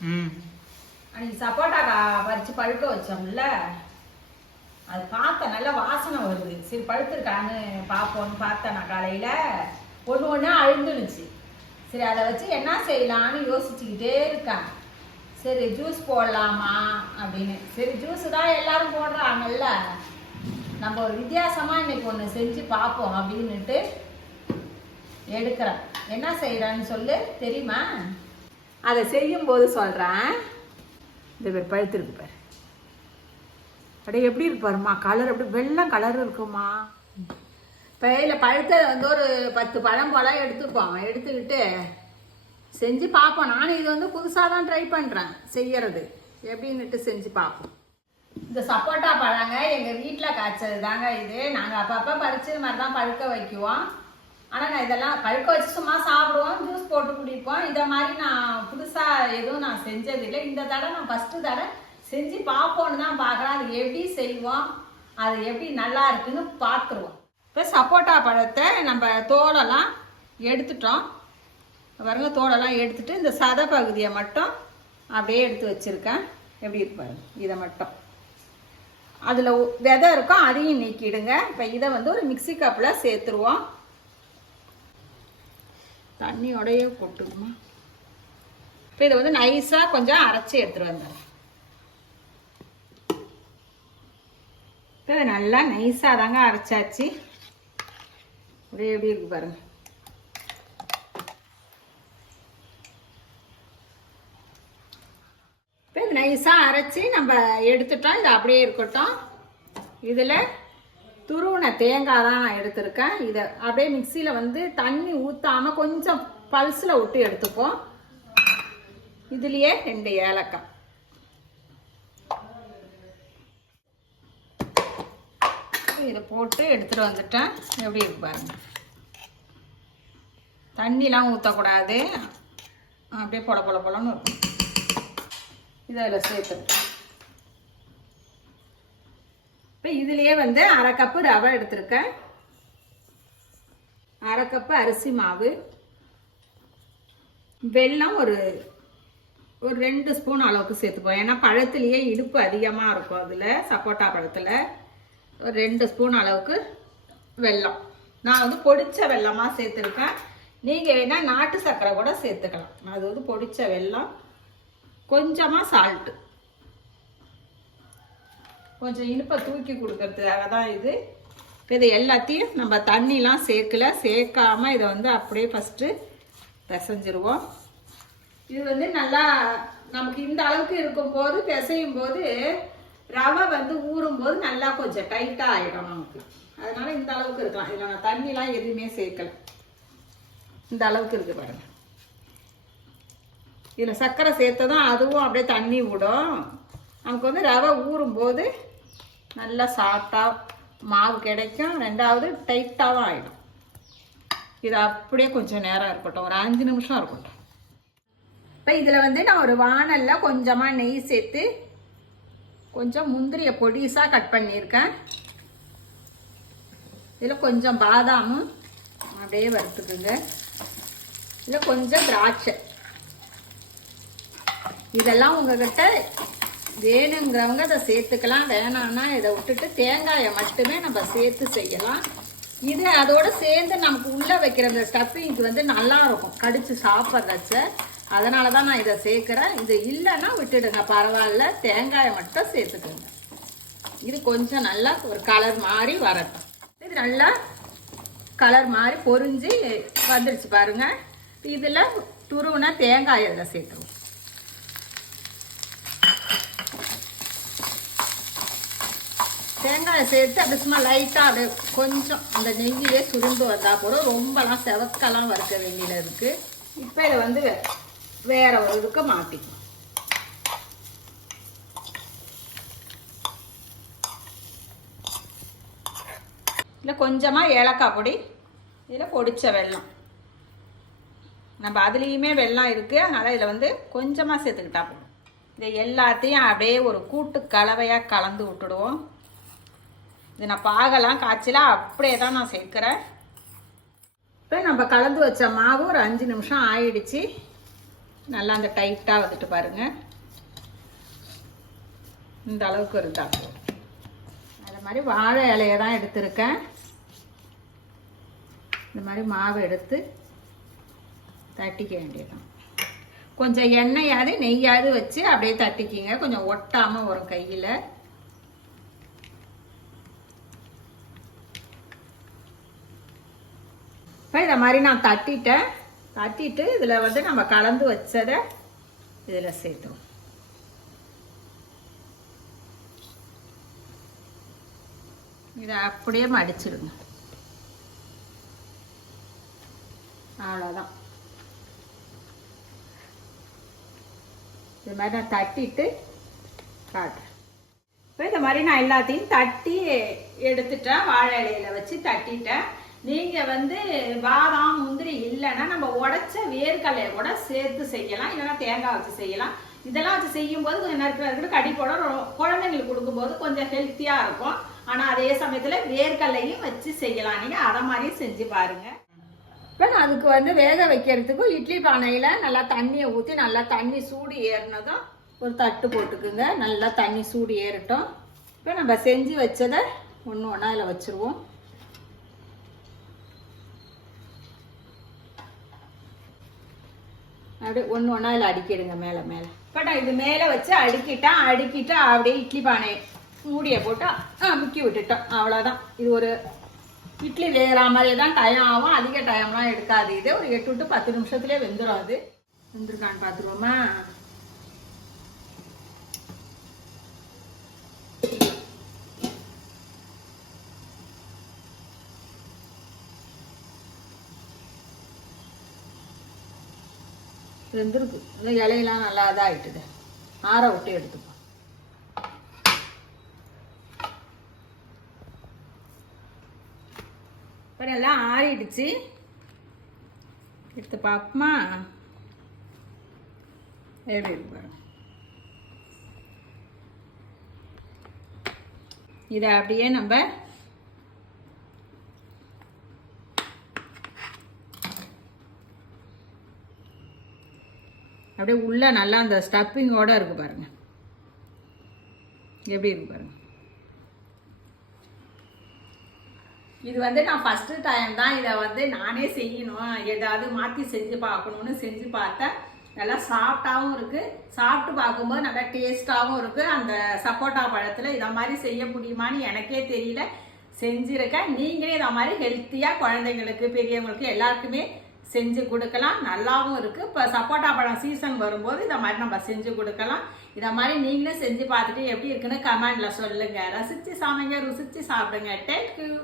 ம். அன்னைக்கு சப்போட்டாக்கா பறிச்சு பழுக்க வச்சோம்ல? அது பார்த்தேன் நல்ல வாசனை வருது. சரி பழுத்திருக்கான்னு பார்ப்போம்னு பார்த்தேன் நான் காலையில. ஒன்று ஒன்று அழுந்துனுச்சு. சரி அதை வச்சு என்ன செய்யலான்னு யோசிச்சுக்கிட்டே இருக்கேன். சரி ஜூஸ் போடலாமா அப்படின்னு. சரி ஜூஸ் தான் எல்லாரும் போடுறாங்கல்ல. நம்ம ஒரு வித்தியாசமா இன்னைக்கு ஒன்று செஞ்சு பார்ப்போம் அப்படின்னுட்டு எடுக்கிறேன். என்ன செய்கிறேன்னு சொல்லு தெரியுமா? அதை செய்யும்போது சொல்கிறேன் இந்த பேர் பழுத்திருக்கு பாரு. அப்படியே எப்படி இருப்பாருமா கலர் அப்படி வெள்ளம் கலர் இருக்குமா இப்போ இல்லை பழுத்தது வந்து ஒரு பத்து பழம் போல எடுத்துப்போம். எடுத்துக்கிட்டு செஞ்சு பார்ப்போம். நானும் இது வந்து புதுசாக தான் ட்ரை பண்ணுறேன் செய்யறது. எப்படின்னுட்டு செஞ்சு பார்ப்போம். இந்த சப்போட்டா பழங்க எங்கள் வீட்டில் காய்ச்சது தாங்க இது. நாங்கள் அப்பப்போ பறிச்சு இது மாதிரி தான் பழுக்க வைக்குவோம். ஆனால் நான் இதெல்லாம் பழுக்க வச்சு சும்மா சாப்பிடுவோம் ஜூஸ் போட்டு குடிப்போம். இதை மாதிரி நான் புதுசாக எதுவும் நான் செஞ்சதில்லை இந்த தடவை நான் ஃபஸ்ட்டு தடவை செஞ்சு பார்ப்போன்னு தான் பார்க்குறேன். அது எப்படி செய்வோம் அது எப்படி நல்லா இருக்குன்னு பார்த்துருவோம். இப்போ சப்போட்டா பழத்தை நம்ம தோலெல்லாம் எடுத்துட்டோம். பாருங்க தோலெல்லாம் எடுத்துட்டு இந்த சத பகுதியை மட்டும் அப்படியே எடுத்து வச்சுருக்கேன். எப்படி இருப்பாரு இதை மட்டும். அதில் விதை இருக்கும் அதையும் நீக்கிடுங்க. இப்போ இதை வந்து ஒரு மிக்ஸி கப்பில் சேர்த்துருவோம். தண்ணியோடைய கொட்டுமா இப்போ இதை வந்து நைஸாக கொஞ்சம் அரைச்சி எடுத்துகிட்டு வந்துடுறேன். இப்போ இதை நல்லா நைஸாக தாங்க அரைச்சாச்சு. அப்படியே எப்படி இருக்கு பாருங்க. இப்போ இது நைஸாக அரைச்சி நம்ம எடுத்துட்டோம். இது அப்படியே இருக்கட்டும். இதில் துருவன தேங்காய் தான் நான் எடுத்திருக்கேன். இதை அப்படியே மிக்சியில் வந்து தண்ணி ஊற்றாமல் கொஞ்சம் பல்ஸில் விட்டு எடுத்துப்போம். இதுலேயே ரெண்டு ஏலக்காய். இதை போட்டு எடுத்துகிட்டு வந்துட்டேன். எப்படி இருக்கு பாருங்க. தண்ணிலாம் ஊற்றக்கூடாது அப்படியே பொல பொல பொலன்னு இருக்கும். இதில் சேர்த்துருக்கேன் இப்போ இதுலேயே வந்து அரை கப்பு ரவை எடுத்திருக்கேன். அரை கப்பு அரிசி மாவு. வெல்லம் ஒரு ஒரு ரெண்டு ஸ்பூன் அளவுக்கு சேர்த்துப்போம். ஏன்னா பழத்துலேயே இடுப்பு அதிகமாக இருக்கும் அதில் சப்போட்டா பழத்தில். ஒரு ரெண்டு ஸ்பூன் அளவுக்கு வெல்லம். நான் வந்து பொடிச்ச வெல்லமாக சேர்த்துருக்கேன். நீங்கள் வேணால் நாட்டு சர்க்கரை கூட சேர்த்துக்கலாம். அது வந்து பொடிச்ச வெல்லம். கொஞ்சமாக சால்ட்டு கொஞ்சம் இனிப்பை தூக்கி கொடுக்கறதுக்காக தான் இது. இப்போ இதை எல்லாத்தையும் நம்ம தண்ணிலாம் சேர்க்கல. சேர்க்காம இதை வந்து அப்படியே ஃபஸ்ட்டு பிசைஞ்சிருவோம். இது வந்து நல்லா நமக்கு இந்த அளவுக்கு இருக்கும்போது பிசையும் போது ரவை வந்து ஊறும் போது நல்லா கொஞ்சம் டைட்டாக ஆகிடும் நமக்கு. அதனால இந்த அளவுக்கு இருக்கலாம். இதில் நான் தண்ணிலாம் எதுவுமே சேர்க்கல. இந்த அளவுக்கு இருக்குது பாருங்க. இதில் சர்க்கரை சேர்த்ததும் அதுவும் அப்படியே தண்ணி விடும். நமக்கு வந்து ரவை ஊறும் போது நல்லா சாஃப்டாக மாவு கிடைக்கும் ரெண்டாவது டைட்டாகவும் ஆகிடும் இது அப்படியே கொஞ்சம் நேரம் இருக்கட்டும். ஒரு அஞ்சு நிமிஷம் இருக்கட்டும். இப்போ இதில் வந்து நான் ஒரு வானலில் கொஞ்சமாக நெய் சேர்த்து கொஞ்சம் முந்திரியை பொடிசாக கட் பண்ணியிருக்கேன். இதில் கொஞ்சம் பாதாமும் அப்படியே வறுத்துக்குங்க. இதில் கொஞ்சம் திராட்சை. இதெல்லாம் உங்ககிட்ட வேணுங்கிறவங்க அதை சேர்த்துக்கலாம். வேணாம்னா இதை விட்டுட்டு தேங்காயை மட்டுமே நம்ம சேர்த்து செய்யலாம். இது அதோட சேர்ந்து நமக்கு உள்ளே வைக்கிற இந்த ஸ்டஃபிங்க்கு வந்து நல்லா இருக்கும். சாப்பிட்றச்ச. அதனால தான் நான் இதை சேர்க்குறேன். இது இல்லைன்னா விட்டுடுங்க. பரவாயில்ல. தேங்காயை மட்டும் சேர்த்துக்கோங்க. இது கொஞ்சம் நல்லா ஒரு கலர் மாதிரி வரட்டும். இது நல்லா கலர் மாதிரி பொரிஞ்சு வந்துடுச்சு பாருங்கள் இதில் துருவுனா தேங்காயை இதில் சேர்த்துருவோம். தேங்காயை சேர்த்து அப்படி சும்மா லைட்டாக அப்படியே கொஞ்சம் அந்த நெய்யிலே சுருண்டு வந்தால் போதும். ரொம்பலாம் செவக்கெல்லாம் வறுக்க வேண்டியது இருக்குது இப்போ இதை வந்து வேற ஒரு இதுக்கு மாற்றிக்கும் இல்லை கொஞ்சமாக ஏலக்காய் பொடி இதில் பொடித்த வெல்லம். நம்ம அதுலேயுமே வெல்லம் இருக்குது அதனால் இதில் வந்து கொஞ்சமாக சேர்த்துக்கிட்டா போதும். இதை எல்லாத்தையும் அப்படியே ஒரு கூட்டு கலவையாக கலந்து விட்டுடுவோம். இது நான் பாகலாம் காய்ச்சல? அப்படியே தான் நான் சேர்க்குறேன். இப்போ நம்ம கலந்து வச்ச மாவு ஒரு அஞ்சு நிமிஷம் ஆயிடுச்சு. நல்லா அந்த டைட்டாக வந்துட்டு பாருங்க. இந்த அளவுக்கு இருந்தா அது மாதிரி வாழை இலையை தான் எடுத்திருக்கேன். இந்த மாதிரி மாவு எடுத்து தட்டிக்க வேண்டியதான் கொஞ்சம் எண்ணெயாவது நெய்யாவது வச்சு அப்படியே தட்டிக்கிங்க. கொஞ்சம் ஒட்டாமல் வரும் கையில். இப்போ இதை மாதிரி நான் தட்டிட்டேன். தட்டிட்டு இதில் வந்து நம்ம கலந்து வச்சதை இதில் சேர்த்துருவோம் இதை அப்படியே மடிச்சிடுங்க அவ்வளோதான் இது மாதிரி நான் தட்டிட்டு காட்டுறேன். இப்போ இந்த மாதிரி நான் எல்லாத்தையும் தட்டி எடுத்துட்டேன். வாழை இலையில வச்சு தட்டிட்டேன். நீங்கள் வந்து பாதாம் முந்திரி இல்லைன்னா நம்ம உடைச்ச வேர்க்கடலையை கூட சேர்த்து செய்யலாம். இல்லைன்னா தேங்காய் வச்சு செய்யலாம். இதெல்லாம் வச்சு செய்யும்போது கொஞ்சம் நறுக்கு நறுக்கு கடிப்போட குழந்தைங்களுக்கு கொடுக்கும்போது கொஞ்சம் ஹெல்த்தியாக இருக்கும். ஆனால் அதே சமயத்தில் வேர்க்கடலையும் வச்சு செய்யலாம். நீங்கள் அதை மாதிரியும் செஞ்சு பாருங்கள் இப்போ நான் அதுக்கு வந்து வேக வைக்கிறதுக்கும் இட்லி பானையில் நல்லா தண்ணியை ஊற்றி நல்லா தண்ணி சூடு ஏறினதும் ஒரு தட்டு போட்டுக்குங்க. நல்லா தண்ணி சூடு ஏறட்டும். இப்போ நம்ம செஞ்சு வச்சதை ஒன்று ஒன்றா அதில் வச்சுருவோம். அப்படியே ஒன்று ஒன்றா அதில் அடிக்கிடுங்க மேலே மேலே. இப்போ இது மேலே வச்சு அடுக்கிட்டேன் அடுக்கிட்டு அப்படியே இட்லி பானை மூடியை போட்டு ஆ முக்கி விட்டுட்டோம். அவ்வளோதான் இது ஒரு இட்லி வேகிற மாதிரியே தான் டைம் ஆகும். அதிக டைம்லாம் எடுக்காது. இது ஒரு எட்டு விட்டு பத்து நிமிஷத்துலேயே வெந்துடும் அது. வெந்திருக்கான்னு பார்த்துருவோமா? வெந்திருக்கு இந்த இலையெல்லாம் நல்லா இதாக ஆயிட்டுது ஆற விட்டு எடுத்துப்போம் அப்புறம் எல்லாம் ஆறிடுச்சு. எடுத்து பார்ப்போமா எப்படி இருக்கு பாருங்க. இதை அப்படியே நம்ம அப்படியே உள்ளே நல்லா அந்த ஸ்டப்பிங்கோட இருக்கு பாருங்க. எப்படி இருக்கு பாருங்க. இது வந்து நான் ஃபஸ்ட்டு டைம் தான் இதை வந்து நானே செய்யணும். ஏதாவது மாற்றி செஞ்சு பார்க்கணுன்னு செஞ்சு பார்த்தேன் நல்லா சாஃப்டாகவும் இருக்குது சாப்பிட்டு பார்க்கும்போது நல்லா டேஸ்ட்டாகவும் இருக்குது அந்த சப்போட்டா பழத்தில் இதை மாதிரி செய்ய முடியுமான்னு எனக்கே தெரியல. செஞ்சுருக்கேன். நீங்களே இதை மாதிரி ஹெல்த்தியாக குழந்தைங்களுக்கு பெரியவங்களுக்கு எல்லாருக்குமே செஞ்சு கொடுக்கலாம். நல்லாவும் இருக்குது இப்போ சப்போட்டா பழம் சீசன் வரும்போது இதை மாதிரி நம்ம செஞ்சு கொடுக்கலாம். இதை மாதிரி நீங்களும் செஞ்சு பார்த்துட்டு எப்படி இருக்குன்னு கமெண்டில் சொல்லுங்கள் ரசித்து சாமைங்க ருசித்து சாப்பிடுங்க. Thank you you